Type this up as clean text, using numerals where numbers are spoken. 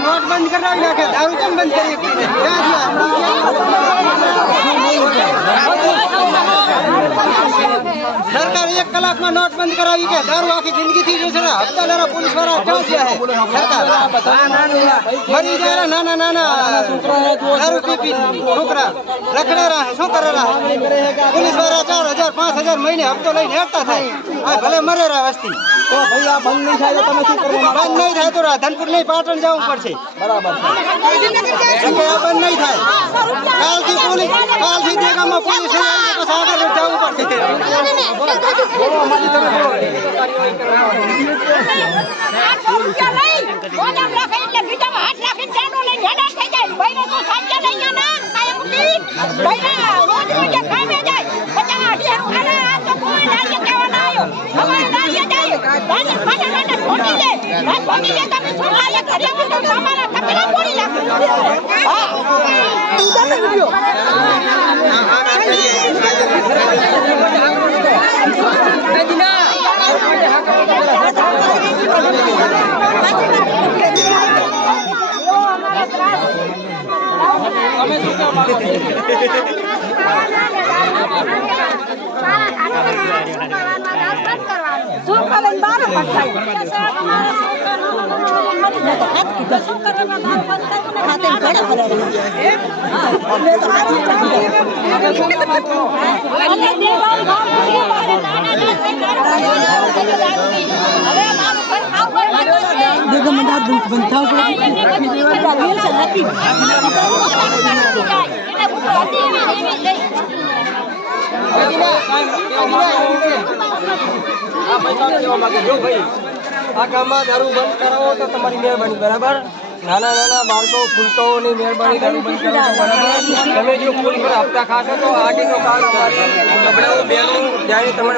note बंद करना दारू कम बंद करिए सरकार 1 कलाक में नोट बंद करावी के दारू आखी जिंदगी थी जो हफ्ता लड़ा पुलिस वाला क्यों किया है सरकार मरी जा रहा ना ना ना ना दारू पी छोकरा रखड़े रहा है शो कर रहा है पुलिस वाला 4000 5000 महीने हफ्तो लઈને હેરતા થાય આ ભલે મરે રા વસ્તી તો ભાઈ આ બંધ નહીં થાય તો તમે શું કરવા બંધ નહીં થાય તો રાધનપુર નહીં પાટણ જવું પડશે બરાબર છે આ બંધ નહીં થાય કાલથી દેગામાં પોલીસ આવી તો આગળ જવું પડશે બોલો અમારી તમે બોલો 800 રૂપિયા લઈ ગોદામ રાખે એટલે બીજામાં હાથ રાખીને ચાનો લઈને હેડા થઈ જાય ભાઈને તો સાચા લઈ ગયા ના કાયમથી ભાઈના રોજ રોજ કામે જાય બચારા ઢેર આલે આ તો કોઈ લાગે કેવા ના આવ્યો અમારે લાગે જાય ભાઈને પાડા લઈને ઠોકી દે રાત ભાગી જાય તમે શું લાગે ઘરે તો અમારા તપેલા પોડી નાખે હા તું તમે વિડિયો આ ગામમાં દારૂ બંધ કરાવો તો તમારી મહેરબાની બરાબર નાના નાના બાળકો ફૂલકોની મહેરબાની દારૂ બંધ કરાવો બરાબર તમે જો પોલીસ પર હપ્તા ખાશો તો આગળનો કામ અમારે બેનું જ્યારે તમારે